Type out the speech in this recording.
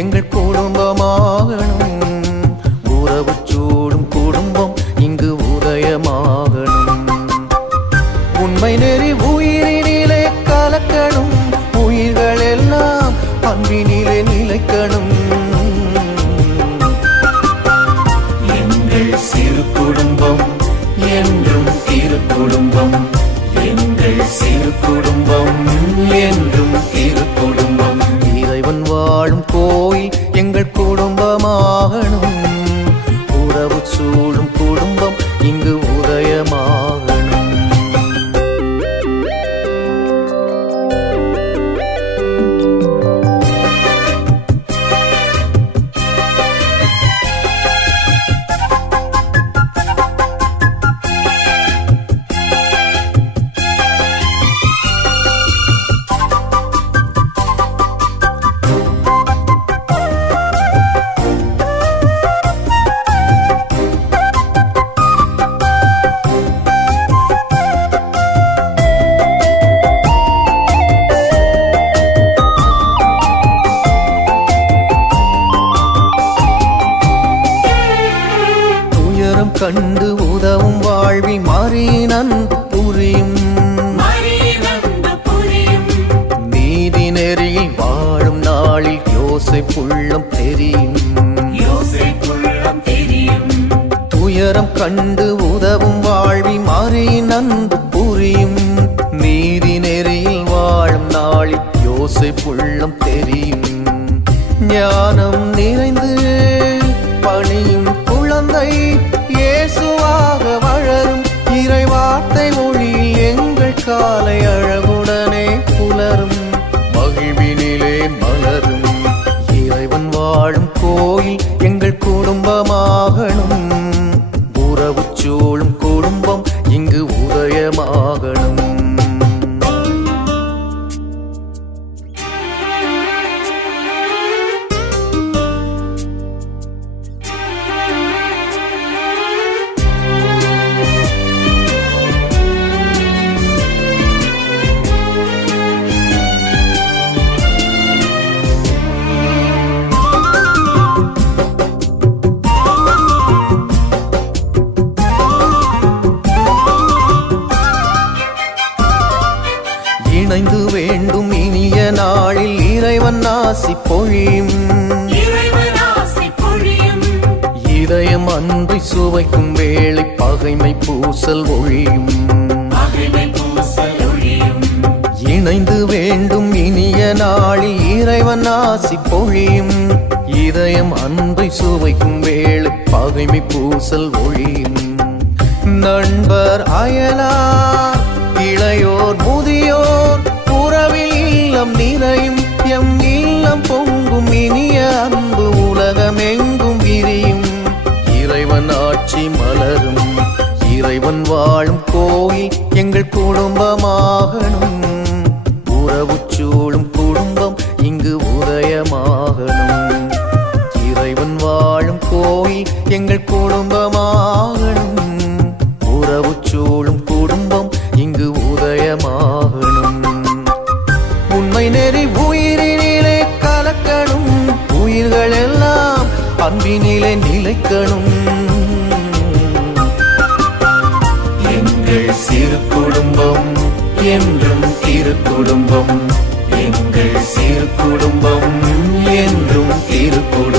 எங்கள் குடும்பமாகணும். உறவு சூடும் குடும்பம் இங்கு உதயமாகணும். உண்மை நெறி உயிரினிலே கலக்கணும். உயிர்கள் எல்லாம் அன்பினிலே நிலைக்கணும். எங்கள் சிறு குடும்பம் என்றும் திரு குடும்பம். எங்கள் சிறு குடும்பம் என்றும் திரு குடும்பம். இறைவன் வாழும் கோயில் எங்கள் குடும்பமாகணும். உறவு சூழும் குடும்பம் இங்கு உதயமாகணும். கண்டு உதவும் வாழ்வில் மாறியின் அன்பு புரியும். நீதி நெறியில் வாழும் நாளில் யோசேப்புள்ளம் தெரியும். துயரம் கண்டு உதவும் வாழ்வில் மாறியின் அன்பு புரியும். நீதி நெறியில் வாழும் நாளில் யோசேப்புள்ளம் தெரியும். ஞானம் நிறைந்து பணியும் குழந்தை இயேசுவாக வளரும். இறைவார்த்தை மொழியில் எங்கள் காலை அழகுடனே புலரும். மகிழ்வினிலே மலரும். இறைவன் வாழும் கோயில் எங்கள் குடும்பமாகணும். உறவு சூழும் குடும்பம் இங்கு உதயமாகணும். இணைந்து வேண்டும் இனிய நாளில் இறைவன் ஆசி பொழியும். இதயம் அன்பை சுவைக்கும் வேளை பகைமை பூசல் ஒழியும். இணைந்து வேண்டும் இனிய நாளில் இறைவன் ஆசி பொழியும். இதயம் அன்பை சுவைக்கும் வேளை பகைமை பூசல் ஒழியும். நண்பர் அயலார் இளையோர் முதியோர் உறவில் இல்லம் நிறையும். எம் இல்லம் பொங்கும் இனிய அன்பு உலகமெங்கும் விரியும். இறைவன் ஆட்சி மலரும். இறைவன் வாழும் கோயில் எங்கள் குடும்பமாகணும். உறவு சூழும் குடும்பம் இங்கு உதயமாகணும். இறைவன் வாழும் கோயில் எங்கள் குடும்பமாகணும். உறவு சூழும் குடும்பம் இங்கு உதயமாகணும். உண்மை நெறி உயிரினிலே கலக்கணும். உயிர்கள் எல்லாம் அன்பினிலே நிலைக்கணும். எங்கள் சிறு குடும்பம் என்றும் திரு குடும்பம். எங்கள் சிறு குடும்பம் என்றும் திரு குடும்பம்.